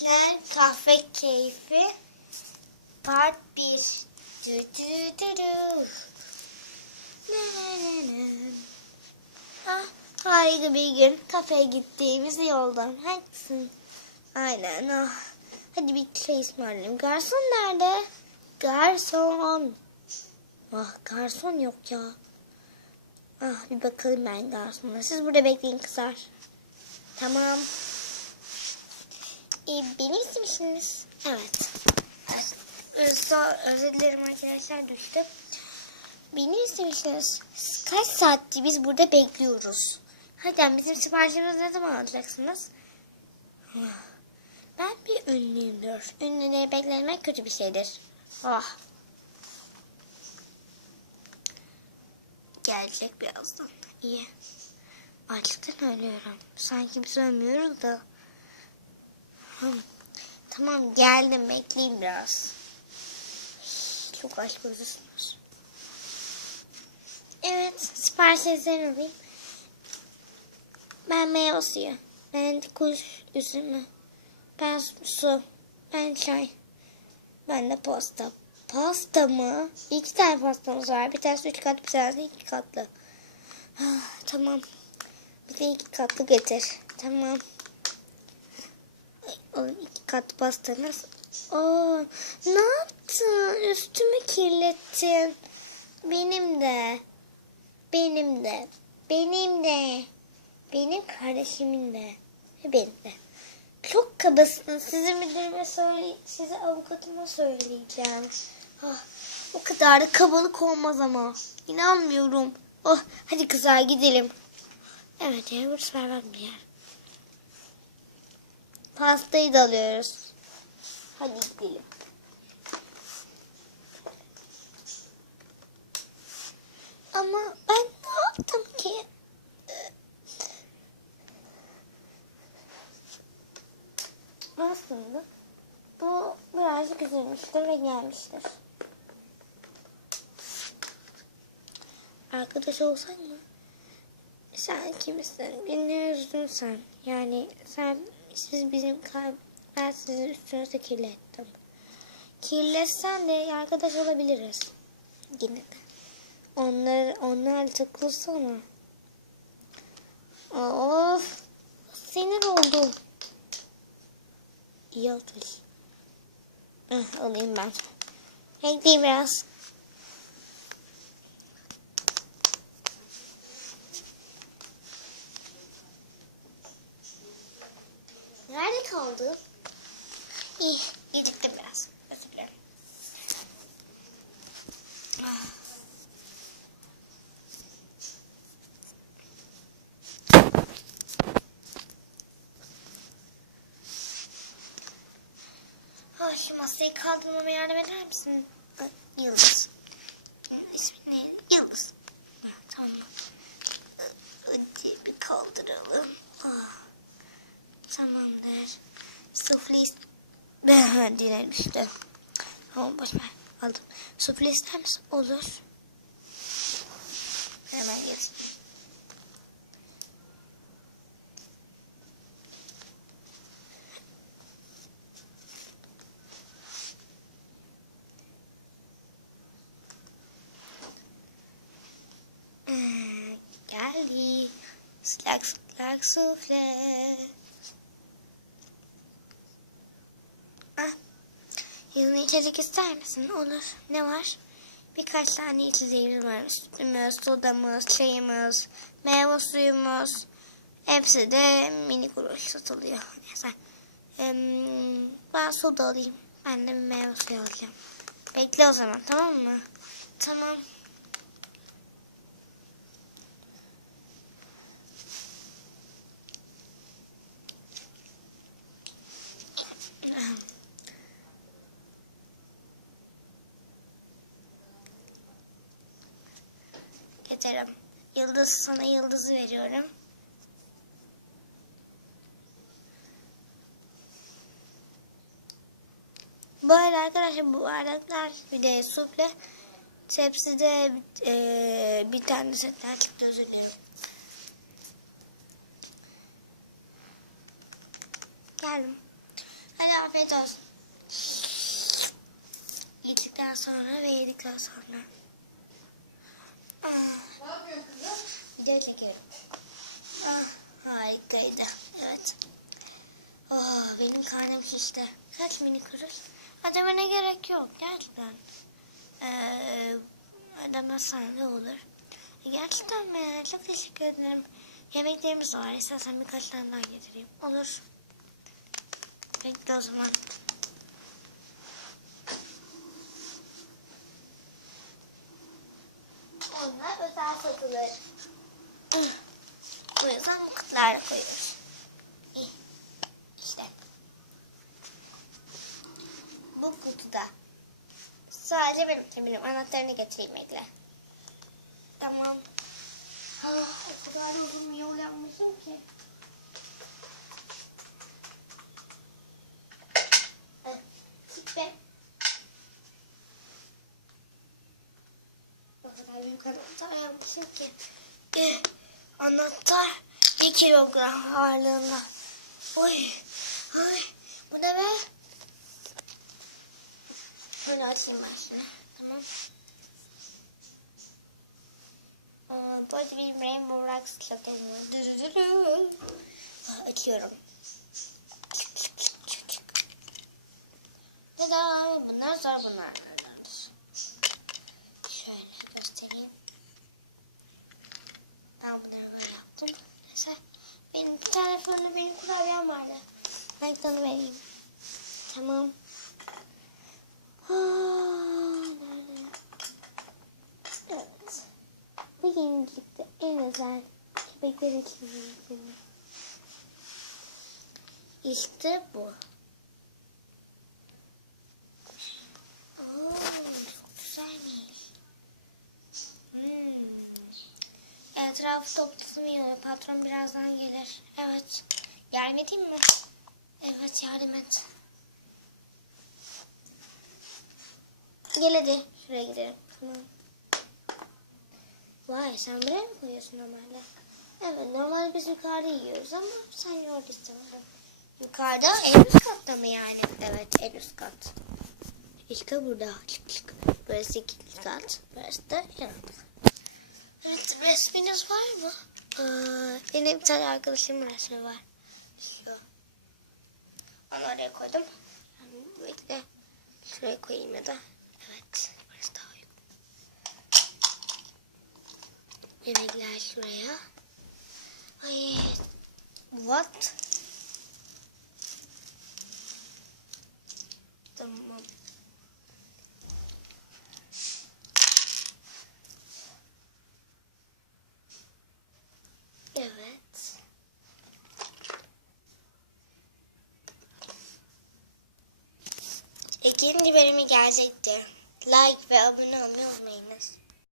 arkadaşlar kahve keyfi part 1. Dü dü dü dü. Ne ne ne ne. Ah, harika bir gün kafeye gittiğimiz yoldan. Haklısın. Aynen ah. Hadi bir şey ısmarlayayım. Garson nerede? Garson. Ah garson yok ya. Ah bir bakalım ben garsona. Siz burada bekleyin kızlar. Tamam. E, benim istemişsiniz. Evet. Özür, özür dilerim arkadaşlar düştü. Beni istemişsiniz. Kaç saattir biz burada bekliyoruz. Hadi bizim siparişimizi ne zaman alacaksınız? Ben bir ünlüyümdür. Ünlüleri beklemek kötü bir şeydir. Ah. Gelecek birazdan. İyi. Açlıktan ölüyorum. Sanki biz ölmüyoruz da. Hı. Tamam geldim bekleyin biraz. Çok aç gözüsünüz. Evet siparişlerden alayım. Ben meyve suyu. Ben kuş üzümü. Ben su. Ben çay. Ben de pasta. Pasta mı? İki tane pastamız var. Bir tanesi üç katlı, bir tanesi iki katlı. Ah, tamam. Bir de iki katlı getir. Tamam. Ay, O iki katlı pastanız. Aa, ne yaptın? Üstümü kirlettin. Benim de. Benim de. Benim de. Benim kardeşimin de. Benim de. Çok kabasınız. Sizi müdürüme söyle, size avukatıma söyleyeceğim. Ah, o kadar da kabalık olmaz ama. İnanmıyorum. Oh, hadi kızlar gidelim. Evet ya burası berbat bir yer. Pastayı da alıyoruz. Hadi gidelim. Ama ben ne yaptım ki? Aslında bu birazcık üzülmüştür ve gelmiştir. Arkadaş olsan mı? Sen kimsin? Beni üzdün sen. Yani sen siz bizim kalp ben sizin üstünüzü kirlettim. Kirletsen de arkadaş olabiliriz. Yine de. Onlar, onlar takılsana. Of. Sinir oldum. İyi otur. Ah, alayım ben. Bekleyin biraz. Nerede kaldı? İyi, geciktim biraz. Özür dilerim. Ah. Ay, masayı kaldırmama yardım eder misin? Yıldız. Hı, İsmin ne? Yıldız. Ah, Tamam. Hadi bir kaldıralım. Ah. Tamamdır. Sufle ist- Dilerim işte. Tamam boş ver. Aldım. Sufle ister misin? Olur. Hemen gelsin. Ee, Geldi. Slak slak sufle. Ah. Yanına içecek ister misin? Olur. Ne var? Birkaç tane içeceğimiz var. Sütümüz, sodamız, çayımız, meyve suyumuz. Hepsi de mini kuruş satılıyor. Neyse. Em, ben soda alayım. Ben de bir meyve suyu alacağım. Bekle o zaman tamam mı? Tamam. Geçerim. Yıldız sana yıldızı veriyorum. Bu arada arkadaşlar bu bardaklar bir de suple tepside eee, bir tane setler çıktı özür dilerim. Geldim. Hadi Afiyet olsun. Yedikten sonra ve yedikten sonra. Ne yapıyorsun kızım? video çekiyorum. Ah, harikaydı. Evet. Oh, benim karnım şişti. Kaç mini kuruş? Ödemene gerek yok gerçekten. Ee, ödemezsen de olur. Gerçekten mi? Çok teşekkür ederim. Yemeklerimiz var. İstersen birkaç tane daha getireyim. Olur. Bekle o zaman. Satılır. Bu yüzden bu koyuyoruz. İşte. Bu kutuda. Sadece benim benim anahtarını getireyim bekle. Tamam. Ah, o kadar uzun bir yol yapmışım ki. Eh, Git be. O kadar büyük yapmışım ki. Eh, Anahtar 1 kilogram ağırlığında. Oy. Ay. Bu ne be? Böyle açayım ben şimdi. Tamam. Aa, Böyle bir Rainbow Rocks kilogram. Açıyorum. Tada! Bunlar zor bunlar. Ben bunları böyle yaptım. Neyse. Benim bir benim kurabiyem vardı. Ben onu vereyim. Tamam. Aa, nerede? Evet. Bu yenilikte en özel köpekler için yenilikleri. İşte bu. Oo, çok güzelmiş. Hmm. Etrafı toplasın Patron birazdan gelir. Evet. Edeyim mi? Evet yardım et. Gel hadi. Şuraya gidelim. Tamam. Vay sen buraya mı koyuyorsun normalde? Evet normalde biz yukarıda yiyoruz ama sen orada istemem. Yukarıda en üst katta mı yani? Evet en üst kat. İşte burada. Burası ikinci kat. Burası da kat. Evet, resminiz var mı? Aa, benim bir tane arkadaşımın resmi var. Onu oraya koydum. Yani bekle. Şuraya koyayım ya da. Evet, burası daha uygun. Yemekler şuraya. Ay, what? Tamam. Evet. İkinci bölümü gelecekti. Like ve abone olmayı unutmayınız.